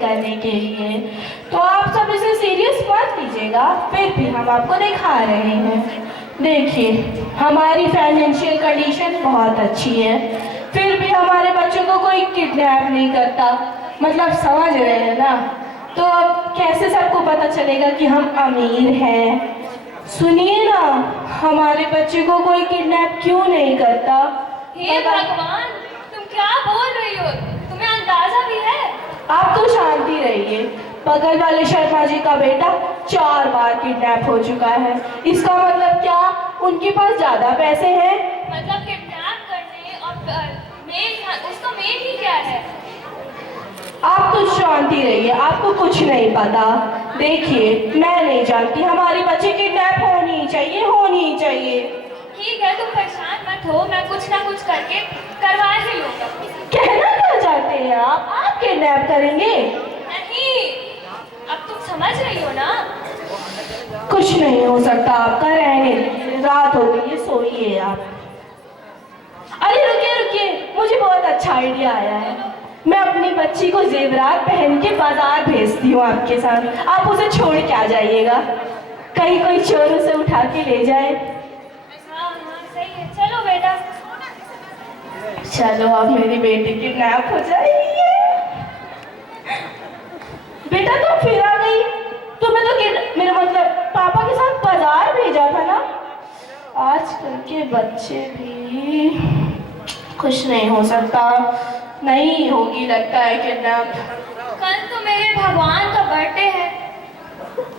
करने के लिए। तो आप सब इसे सीरियस मत लीजिएगा, फिर भी हम आपको दिखा रहे हैं। देखिए, हमारी फाइनेंशियल कंडीशन बहुत अच्छी है, फिर भी हमारे बच्चों को कोई किडनैप नहीं करता। मतलब समझ रहे हैं ना? तो अब कैसे सबको पता चलेगा कि हम अमीर हैं? सुनिए ना, हमारे बच्चे को कोई किडनैप क्यों नहीं करता? हे भगवान, तुम क्या बोल रही हो? तुम्हें अंदाजा भी है? आप तो शांति रहिए। बगल वाले शर्मा जी का बेटा 4 बार किडनैप हो चुका है। इसका मतलब क्या? उनके पास ज्यादा पैसे हैं। मतलब किडनैप करने और उसका मेन ही क्या है? आप तो शांति रहिए, आपको कुछ नहीं पता। देखिए, मैं नहीं जानती, हमारे बच्चे किडनैप होनी ही चाहिए। ठीक है, तुम परेशान मत हो, मैं कुछ ना कुछ करके करवा ही लूंगा। कहना क्या चाहते हैं आप किडनैप करेंगे? नहीं, अब तुम समझ रही हो ना? कुछ नहीं हो सकता आपका, रहने दीजिए, रात हो गई है, सोइए आप। अरे रुकिए, मुझे बहुत अच्छा आइडिया आया है। मैं अपनी बच्ची को जेवरात पहन के बाजार भेजती हूँ आपके साथ। आप उसे छोड़ के आ जाइएगा, कहीं कोई चोर उसे उठा के ले जाए। हाँ, सही है, चलो बेटा। चलो, अब मेरी बेटी किडनैप हो जाएगी। बेटा तुम फिर आ गई। तुम्हें तो मेरा मतलब पापा के साथ बाजार भेजा था ना? आजकल के बच्चे भी कुछ नहीं हो सकता। नहीं होगी लगता है किडनैप। कल तो मेरे भगवान का बर्थडे है।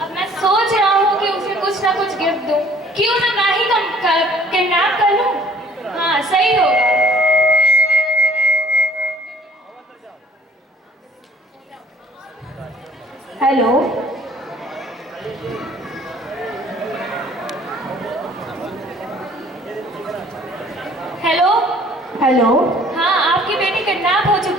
अब मैं सोच रहा हूँ कि उसे कुछ ना कुछ गिफ्ट दूँ। क्यों ना मैं ही किडनैप कर लूँ? हाँ, सही होगा। Hello, hello. हेलो। हाँ, आपकी बेटी किडनैप हो चुकी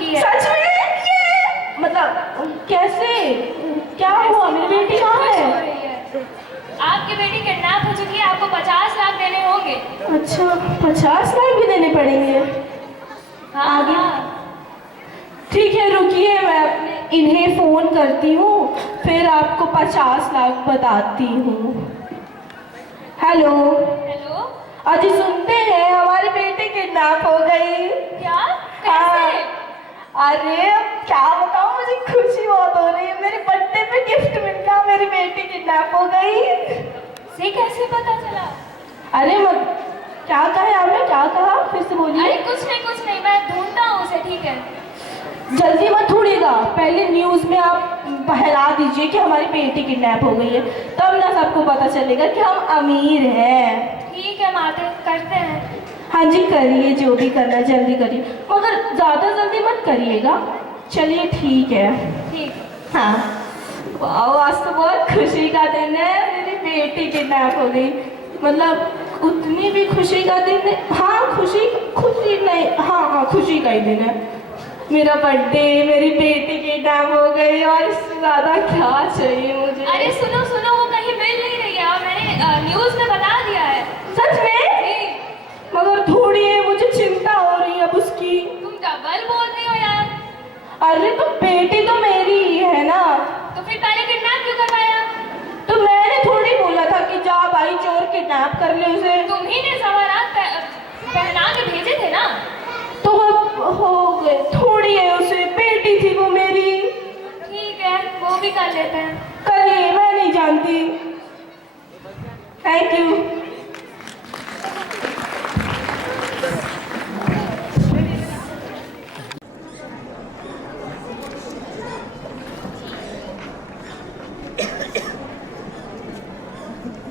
होंगे। अच्छा, 50 लाख भी देने पड़ेंगे? हाँ आगे? हाँ। ठीक है, रुकिए, मैं अपने इन्हें फ़ोन करती हूँ, फिर आपको 50 लाख बताती हूँ। हेलो। हेलो। अजी सुनते हैं, हमारे बेटे किडनैप हो गई। क्या? कैसे? अरे अब क्या बताऊँ, मुझे खुशी बहुत हो रही है, मेरे बर्थडे पे गिफ्ट मिल गया, मेरी बेटी किडनैप हो गई। से कैसे पता चला? अरे मत, क्या कहे आपने, क्या कहा, फिर से बोलिए। अरे कुछ नहीं, मैं ढूंढता हूँ उसे, ठीक है। जल्दी मत ढूंढिएगा, पहले न्यूज़ में आप फैला दीजिए कि हमारी बेटी किडनैप हो गई है, तब ना सबको पता चलेगा कि हम अमीर हैं। ठीक है माते, करते हैं। हाँ जी, करिए जो भी करना है, जल्दी करिए, मगर ज़्यादा जल्दी मत करिएगा। चलिए ठीक है। ठीक। हाँ। वाह, आज तो बहुत खुशी का दिन है, मेरी बेटी किडनैप हो गई। मतलब उतनी भी खुशी का दिन है। हाँ, खुशी नहीं, हाँ खुशी का ही दिन है। मेरा बर्थडे, मेरी बेटी किडनैप हो गई, और इससे ज़्यादा क्या चाहिए मुझे। अरे सुनो, वो कहीं मिल नहीं रही है और मैंने न्यूज़ में बता दिया है। सच में? जी। मगर थोड़ी है, मुझे चिंता हो रही है अब उसकी। तुम डबल बोल रही हो यार। अरे तो बेटी तो मेरी ही है ना। तो फिर पहले किडनैप क्यों करवाया? तो मैंने थोड़ी बोला था कि जा भाई चोर किडनैप कर ले उसे। तुम ही ने सवारात पहना के भेजे थे ना। तो अब हो गए, थोड़ी है उसे, बेटी थी वो मेरी। ठीक है, वो भी कर लेते हैं। करिए, मैं नहीं जानती। Thank you.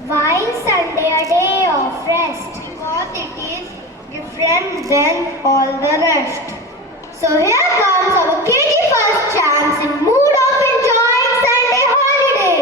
Why Sunday a day of rest? Because it is different than all the rest. So here comes our KG First Champs in mood of enjoying Sunday holiday.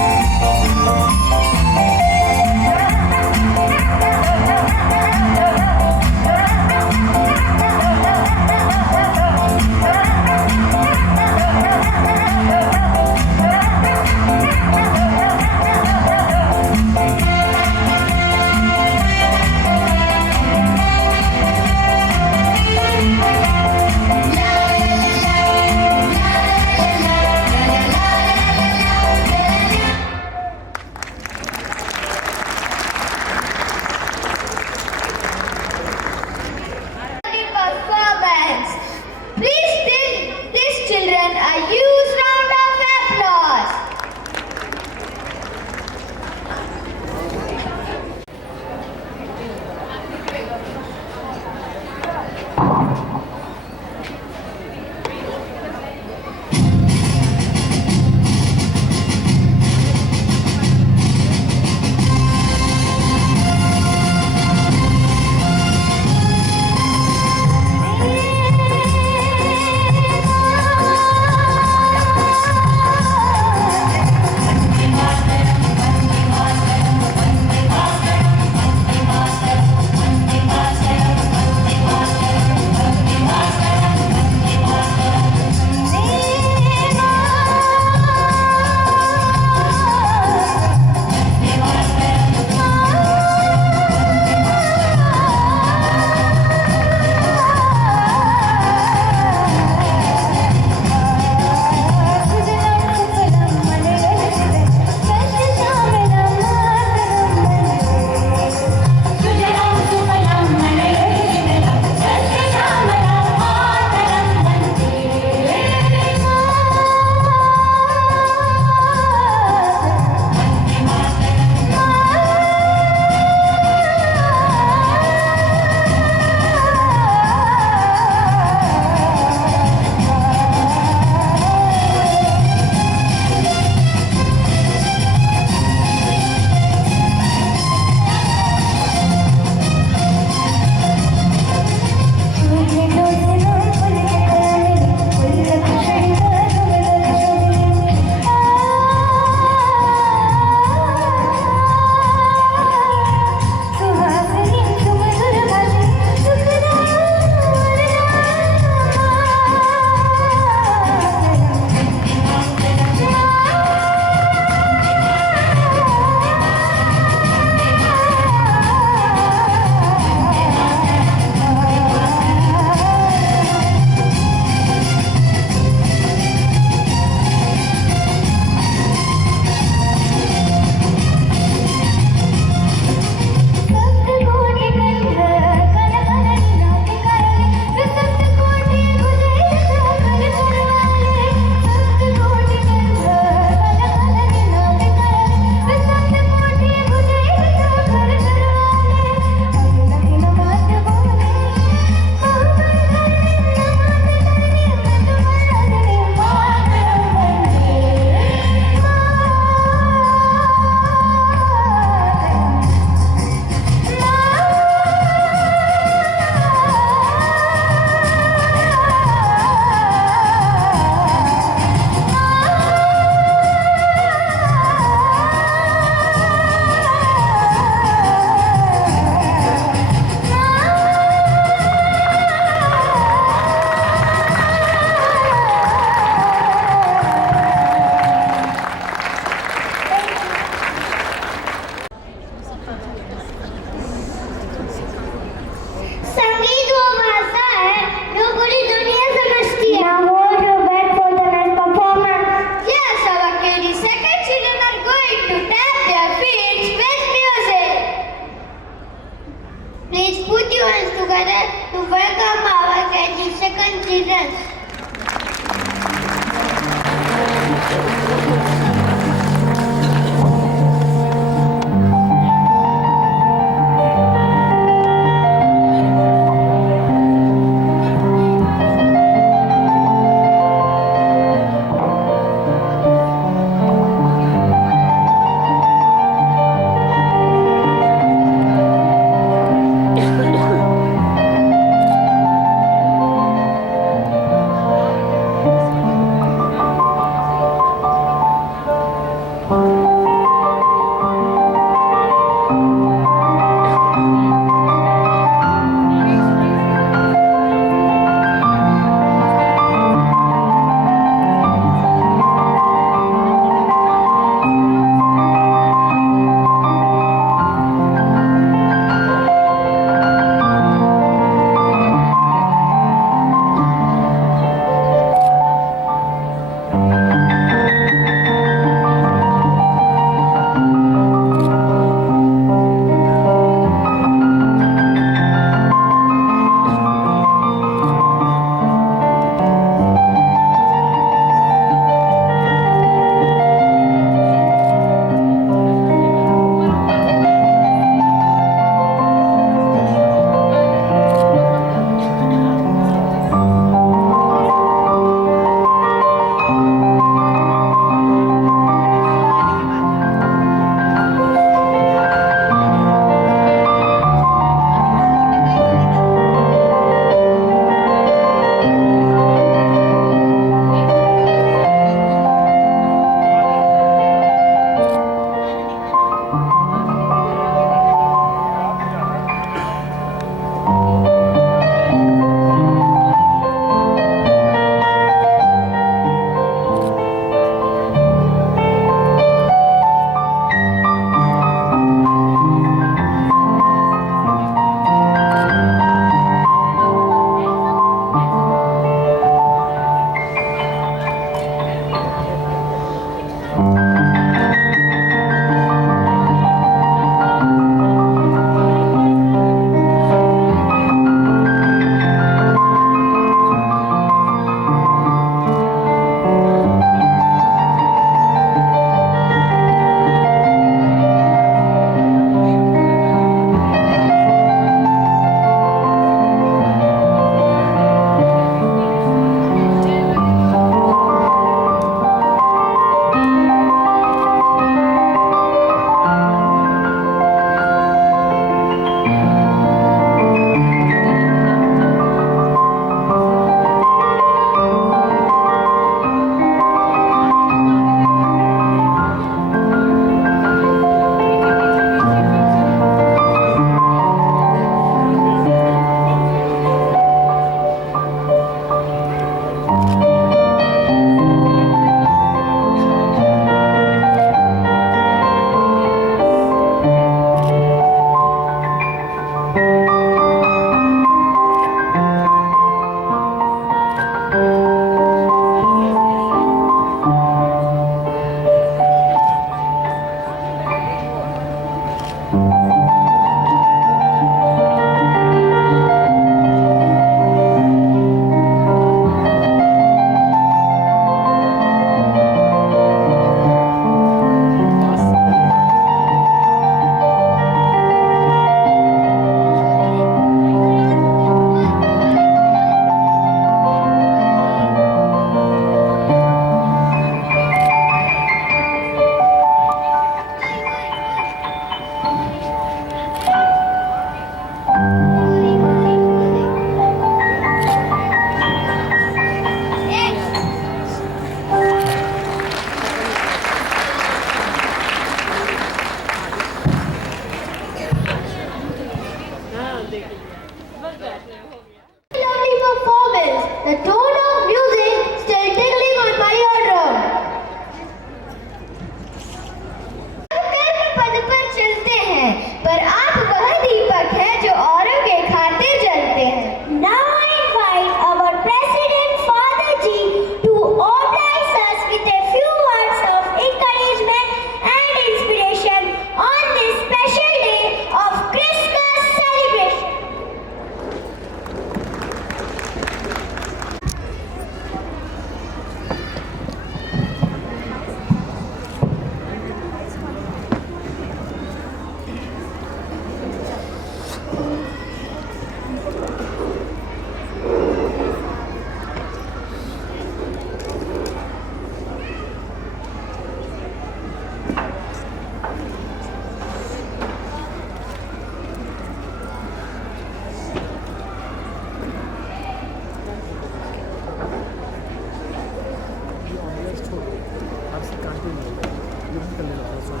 Let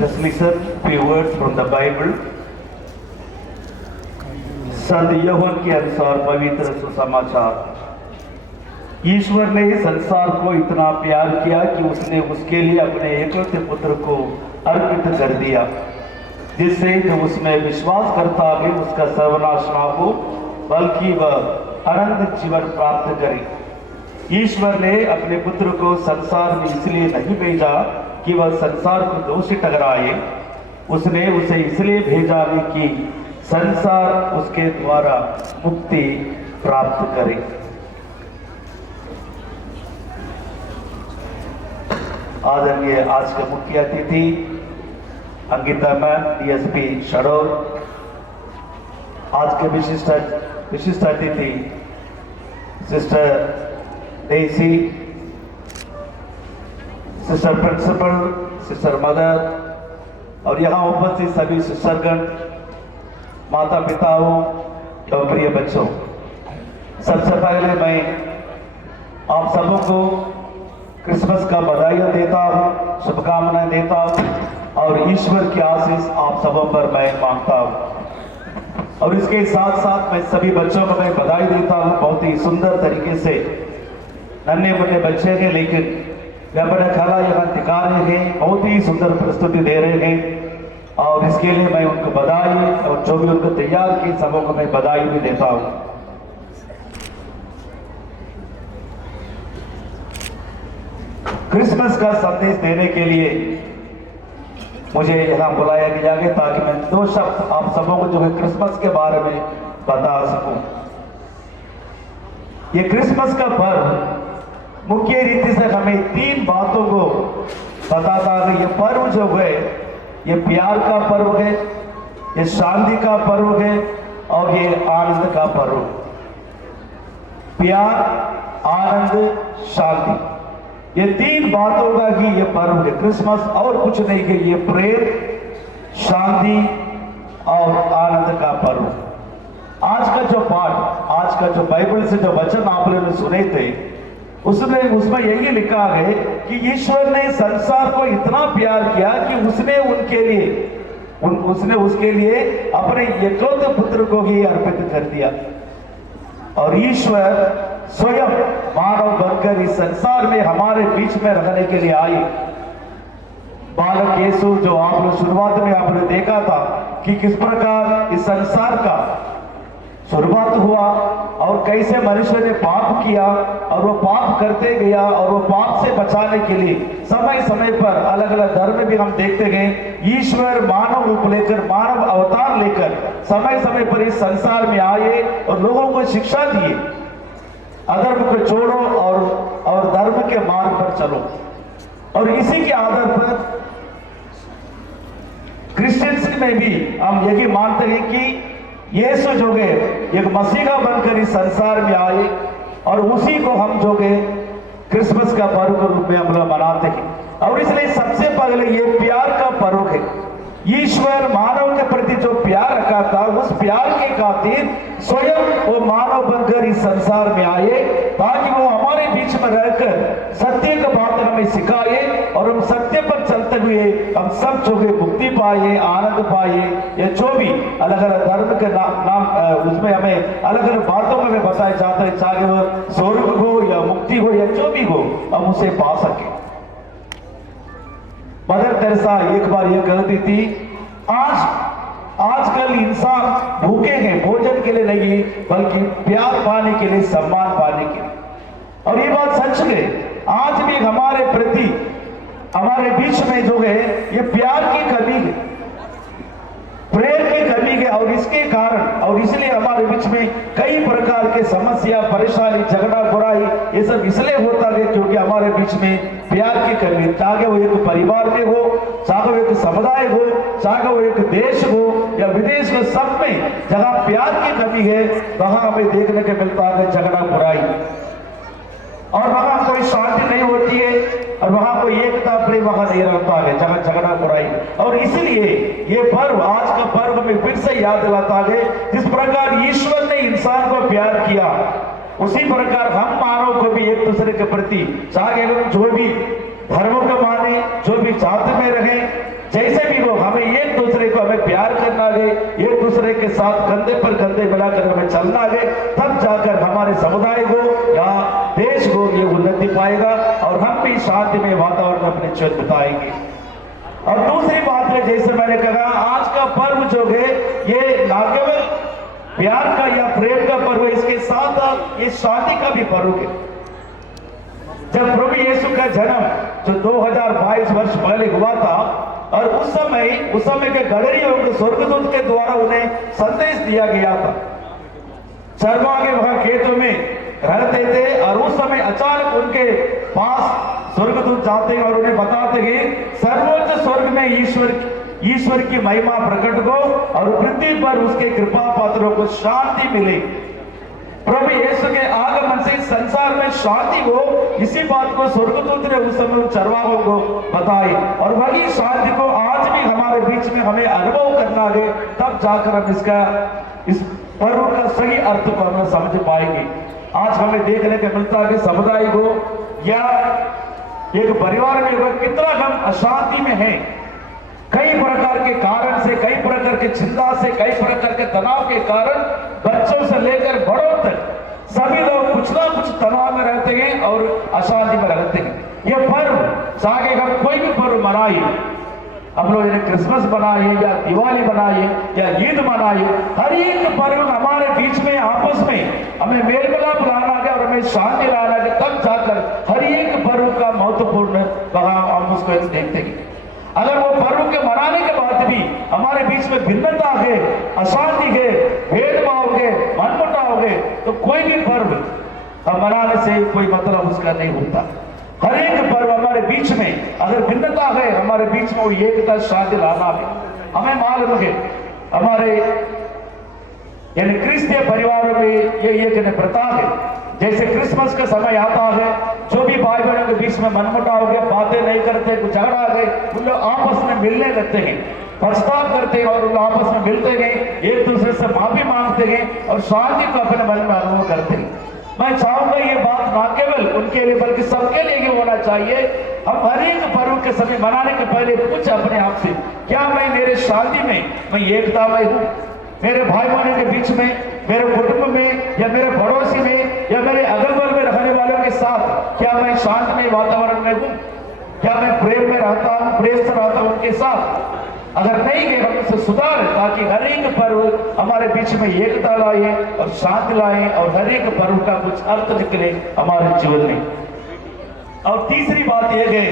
us listen few words from the Bible. संत यूहन्ना के अनुसार पवित्र सुसमाचार। ईश्वर ने संसार को इतना प्यार किया कि उसने उसके लिए अपने एकलौते पुत्र को अर्पित कर दिया, जिससे जो उसमें विश्वास करता है उसका सर्वनाश ना हो बल्कि वह अनंत जीवन प्राप्त करे। ईश्वर ने अपने पुत्र को संसार में इसलिए नहीं भेजा कि वह संसार को दोषी ठहराए, उसने उसे इसलिए भेजा है कि संसार उसके द्वारा मुक्ति प्राप्त करे। आदरणीय आज के मुख्य अतिथि अंकिता मैम, डीएसपी शहडोल। आज के विशिष्ट अतिथि sister Daisy, sister principal, sister mother और यहाँ उपस्थित सभी सिस्टरगण, माता पिताओं और प्रिय बच्चों, सबसे पहले मैं आप सबों को क्रिसमस का बधाइयाँ देता हूँ, शुभकामनाएं देता हूँ और ईश्वर की आशीष आप सबों पर मैं मांगता हूँ। और इसके साथ साथ मैं सभी बच्चों को मैं बधाई देता हूँ। बहुत ही सुंदर तरीके से नन्हे मुन्ने बच्चे हैं, लेकिन वे अपना कला यहाँ दिखा रहे हैं, बहुत ही सुंदर प्रस्तुति दे रहे हैं और इसके लिए मैं उनको बधाई और जो भी उनको तैयार की सबों को मैं बधाई भी देता हूँ। क्रिसमस का संदेश देने के लिए मुझे यहाँ बुलाया गया है ताकि मैं दो शब्द आप सबों को जो है क्रिसमस के बारे में बता सकूं। ये क्रिसमस का पर्व मुख्य रीति से हमें तीन बातों को बताता है। ये पर्व जो है ये प्यार का पर्व है, ये शांति का पर्व है और ये आनंद का पर्व। प्यार, आनंद, शांति, ये तीन बातों का ही ये पर्व है क्रिसमस, और कुछ नहीं है। ये प्रेम, शांति और आनंद का पर्व। आज का जो पाठ, आज का जो बाइबल से जो वचन आप लोगों ने सुने थे, उसमें यही लिखा है कि ईश्वर ने संसार को इतना प्यार किया कि उसने उसके लिए अपने एकलौते पुत्र को ही अर्पित कर दिया। और ईश्वर स्वयं मानव बनकर इस संसार में हमारे बीच में रहने के लिए आई। बालक यीशु, जो आप लोग शुरुआत में आपने देखा था कि किस प्रकार इस संसार का शुरुआत हुआ और कैसे मनुष्य ने पाप किया और वो पाप करते गया और वो पाप से बचाने के लिए समय समय पर अलग अलग धर्म भी हम देखते गए। ईश्वर मानव रूप लेकर, मानव अवतार लेकर समय समय पर इस संसार में आए और लोगों को शिक्षा दिए, अधर्म को छोड़ो और धर्म के मार्ग पर चलो। और इसी के आधार पर क्रिश्चियंस में भी हम यही मानते हैं कि यीशु जो है एक मसीहा बनकर इस संसार में आए और उसी को हम जो है क्रिसमस का पर्व के रूप में हम लोग मनाते हैं। और इसलिए सबसे पहले ये प्यार का पर्व है। ईश्वर मानव के प्रति जो प्यार रखा था, उस प्यार के खातिर स्वयं वो मानव बनकर इस संसार में आए ताकि वो हमारे बीच में रहकर सत्य का बात हमें सिखाए और हम सत्य पर चलते हुए हम सब जो है मुक्ति पाए, आनंद पाए। ये जो भी अलग अलग धर्म के नाम उसमें हमें अलग अलग बातों में बताया जाता है, चाहे वो स्वर्ग हो या मुक्ति हो या जो भी हो, हम उसे पा सके। मदर तेरेसा एक बार यह कहती थी, आजकल इंसान भूखे हैं, भोजन के लिए नहीं बल्कि प्यार पाने के लिए, सम्मान पाने के लिए। और ये बात सच है। आज भी हमारे प्रति, हमारे बीच में जो है ये प्यार की कमी है, प्रेम की कमी है और इसके कारण और इसलिए हमारे बीच में कई प्रकार के समस्या, परेशानी, झगड़ा, बुराई ये सब इसलिए होता है क्योंकि हमारे बीच में प्यार की कमी। चाहे वो एक परिवार में हो, चाहे वो एक समुदाय हो, चाहे वो एक देश हो या विदेश हो, सब में जहां प्यार की कमी है वहां हमें देखने को मिलता है झगड़ा, बुराई और वहां कोई शांति नहीं होती है। और वहां कोई एकता प्रेम वहां नहीं रहता है, जगह झगड़ा बुराई। और इसलिए ये पर्व, आज का पर्व हमें फिर से याद दिलाता है, जिस प्रकार ईश्वर ने इंसान को प्यार किया उसी प्रकार हम मानव को भी एक दूसरे के प्रति, चाहे हम जो भी धर्मों को माने, जो भी जात में रहे, जैसे भी हो, हमें एक दूसरे को हमें प्यार करना है, एक दूसरे के साथ कंधे पर कंधे मिलाकर हमें चलना है। तब जाकर हमारे समुदाय को या देश को ये उन्नति पाएगा और हम भी शांति में वातावरण अपने जीवन बिताएंगे। और दूसरी बात है, जैसे मैंने कहा, आज का पर्व जो है ये ना केवल प्यार का या प्रेम का पर्व है, इसके साथ ये शादी का भी पर्व है। जब प्रभु यीशु का जन्म जो 2022 वर्ष पहले हुआ था, और उस समय के गडरियों को स्वर्गदूत के द्वारा उन्हें संदेश दिया गया था। चरवाहे वहां खेतों में रहते थे और उस समय अचानक उनके पास स्वर्गदूत जाते और उन्हें बताते कि सर्वोच्च स्वर्ग में ईश्वर की महिमा प्रकट हो और पृथ्वी पर उसके कृपा पात्रों को शांति मिले। प्रभु यीशु के आगमन से संसार में शांति हो, इसी बात को स्वर्गदूत ने उस समय चरवाहों को बताई। और वही शांति को आज भी हमारे बीच में हमें अनुभव करना है, तब जाकर हम इस पर्व का सही अर्थ को हम समझ पाएंगे। आज हमें देखने को मिलता है कि समुदाय को या एक परिवार में कितना हम अशांति में हैं, कई प्रकार के कारण से, कई प्रकार के चिंता से, कई प्रकार के तनाव के कारण बच्चों से लेकर बड़ों तक सभी लोग कुछ ना कुछ तनाव में रहते हैं और अशांति में रहते हैं। यह पर्व, चाहे हम कोई भी पर्व मनाइए, हम लोग क्रिसमस मनाइए या दिवाली मनाइए या ईद मनाइए, हर एक पर्व हमारे बीच में आपस में हमें मेल मिलाप लाना है और हमें शांति लाना है। तब जाकर हर एक पर्व का महत्वपूर्ण वहां हम उसको देखते हैं। अगर वो पर्व के मनाने के बाद भी हमारे बीच में भिन्नता है, अशांति है, भेदभाव है, मनमुटाव है, तो कोई भी पर्व मनाने से कोई मतलब उसका नहीं होता। हर एक पर्व हमारे बीच में अगर भिन्नता है, हमारे बीच में वो एकता शांति लाना है। हमें मालूम है हमारे यानी क्रिस्तीय परिवारों में ये एक प्रथा है, जैसे क्रिसमस का समय आता है, जो भी भाई बहनों के बीच में मनमुटाव हो गए, बातें नहीं करते, कुछ झगड़ा गए, उन लोग आपस में मिलने लगते हैं, प्रस्ताव करते हैं और उन आपस में मिलते हैं, एक दूसरे से माफी मांगते हैं और शांति को अपने मन में अनुभव करते हैं। मैं चाहूंगा ये बात ना केवल उनके लिए बल्कि सबके लिए ये होना चाहिए। हम हर एक पर्व के समय मनाने के पहले पूछ अपने आप से, क्या मैं मेरे शांति में मैं एकता में हूँ? मेरे भाई बहनों के बीच में, मेरे कुटुंब में या मेरे पड़ोसी में या मेरे अगल बगल में रहने वालों के साथ क्या मैं शांतिमय वातावरण में हूँ? क्या मैं प्रेम में रहता हूँ, प्रेम से रहता हूँ उनके साथ? अगर नहीं गए हम उसे सुधार, ताकि हर एक पर्व हमारे बीच में एकता लाए और शांति लाए और हर एक पर्व का कुछ अर्थ निकले हमारे जीवन में। और तीसरी बात यह है,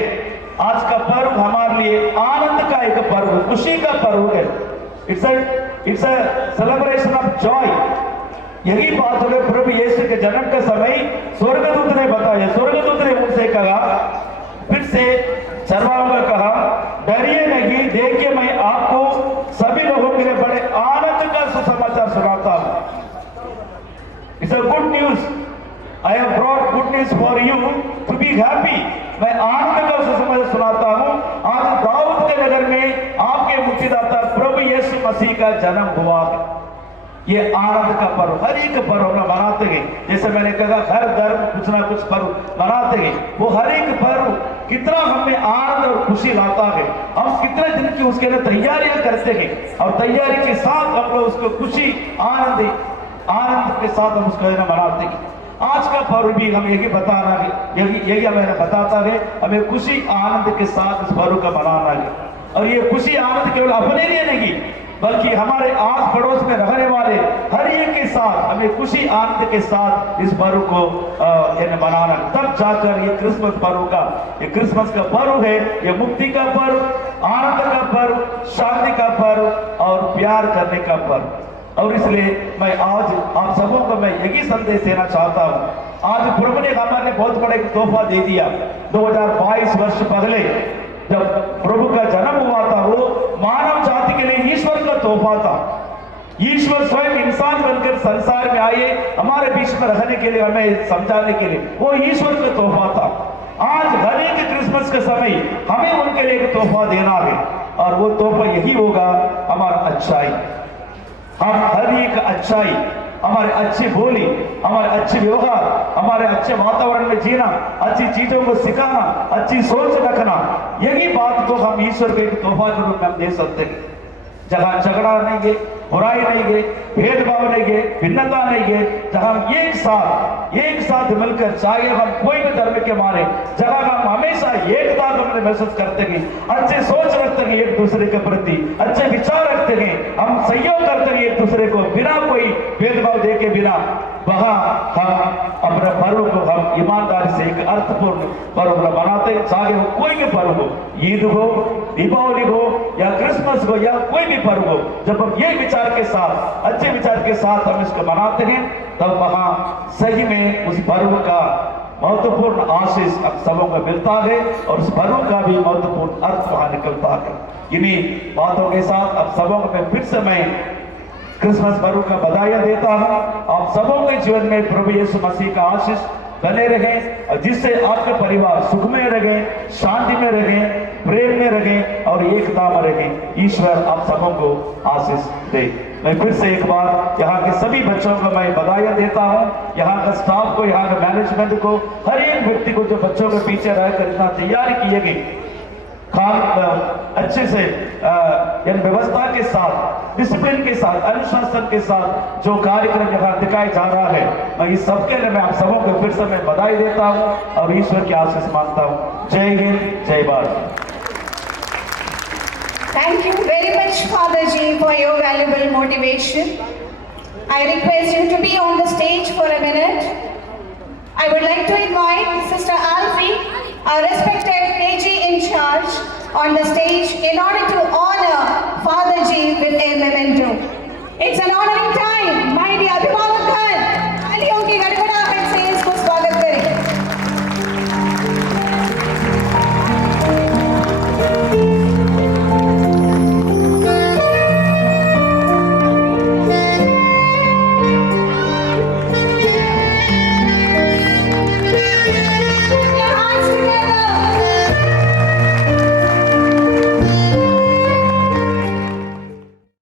आज का पर्व हमारे लिए आनंद का एक पर्व, खुशी का पर्व है। It's a celebration of Joy. यही बात है प्रभु यीशु के जन्म के समय स्वर्गदूत ने बताया। स्वर्गदूत ने उनसे कहा, फिर से चरवाहों ने कहा, डरिए नहीं, देखिए मैं आपको सभी लोगों के लिए बड़े आनंद का सुसमाचार सुनाता हूं। It's a good news, I have brought good news for you to be happy. मैं आनंद का सुसमाचार सुनाता हूं। आज दाऊद के नगर में आपके मुक्तिदाता प्रभु यीशु मसीह का जन्म हुआ है। ये आनंद का पर्व, हर एक पर्व हम मनाते हैं। जैसे मैंने कहा, हर धर्म कुछ ना कुछ पर्व मनाते हैं। वो हर एक पर्व कितना हमें आनंद और खुशी लाता है। हम कितने दिन की उसके लिए तैयारियां करते हैं और तैयारी के साथ हम लोग उसको खुशी आनंद के साथ हम उसको मनाते हैं। आज का पर्व भी हम यही बताना है, यही हमें बताता है, हमें खुशी आनंद के साथ इस पर्व का मनाना है। और ये खुशी आनंद केवल अपने लिए नहीं, बल्कि हमारे आस पड़ोस में रहने वाले हर एक के साथ हमें खुशी आनंद के साथ इस पर्व को मनाना। तब जाकर ये क्रिसमस पर्व का, ये क्रिसमस का पर्व है, ये मुक्ति का पर्व, आनंद का पर्व, शांति का पर्व और प्यार करने का पर्व। और इसलिए मैं आज आप सबों को मैं यही संदेश देना चाहता हूँ। आज प्रभु ने हमारे बहुत बड़ा एक तोहफा दे दिया। 2022 वर्ष पहले जब प्रभु का जन्म हुआ था, वो मानव जाति के लिए ईश्वर का तोहफा था। ईश्वर स्वयं इंसान बनकर संसार में आए, हमारे बीच में रहने के लिए, हमें समझाने के लिए। वो ईश्वर का तोहफा था। आज हर एक के क्रिसमस के समय हमें उनके लिए एक तोहफा देना है, और वो तोहफा यही होगा हमारा अच्छाई। हम हर एक अच्छाई, हमारे अच्छी बोली, हमारे अच्छे व्यवहार, हमारे अच्छे वातावरण में जीना, अच्छी चीजों को सिखाना, अच्छी सोच रखना, यही बात को हम ईश्वर के एक तोहफा के रूप में हम दे सकते हैं। जहां झगड़ा नहीं है, बुराई नहीं है, भेदभाव नहीं है, भिन्नता नहीं है, जहां एक साथ मिलकर, चाहे हम कोई भी धर्म के माने, जहां हम हमेशा एकता को महसूस करते हैं, अच्छे सोच रखते हैं एक दूसरे के प्रति, अच्छे विचार रखते हैं, हम सहयोग करते हैं एक दूसरे को बिना कोई भेदभाव देके बिना, वहां हम अपने पर्व को हम ईमानदारी से एक अर्थपूर्ण पर्व मनाते हैं। चाहे वो कोई भी पर्व हो, ईद हो, दीपावली हो या क्रिसमस हो या कोई भी पर्व हो, जब हम ये विचार के साथ, अच्छे विचार के साथ हम इसको मनाते हैं, तब वहां सही में उस पर्व का महत्वपूर्ण आशीष हम सबों को मिलता है और उस पर्व का भी महत्वपूर्ण अर्थ वहां निकलता है। इन्हीं बातों के साथ अब सबों को फिर से मैं क्रिसमस पर्व का बधाई देता हूं। आप सबों के जीवन में प्रभु यीशु मसीह का आशीष बने रहे, और जिससे आपका परिवार सुख में रहे, शांति में रहे, प्रेम में रहे और एकता में रहे। ईश्वर आप सबों को आशीष दे। मैं फिर से एक बार यहाँ के सभी बच्चों को मैं बधाई देता हूँ, यहाँ का स्टाफ को, यहाँ के मैनेजमेंट को, हर एक व्यक्ति को जो बच्चों के पीछे रहकर इतना तैयारी किए गए, अच्छे से व्यवस्था के साथ, डिसिप्लिन के साथ, अनुशासन के साथ जो कार्यक्रम यहाँ दिखाया जा रहा है, मैं इस सबके लिए मैं आप सबों को फिर से मैं बधाई देता हूँ और ईश्वर की आशीष मांगता हूँ। जय हिंद, जय Bharat. Thank you very much, Father Ji, for your valuable motivation. I request you to be on the stage for a minute. I would like to invite Sister Alfie, our respected KG in charge, on the stage in order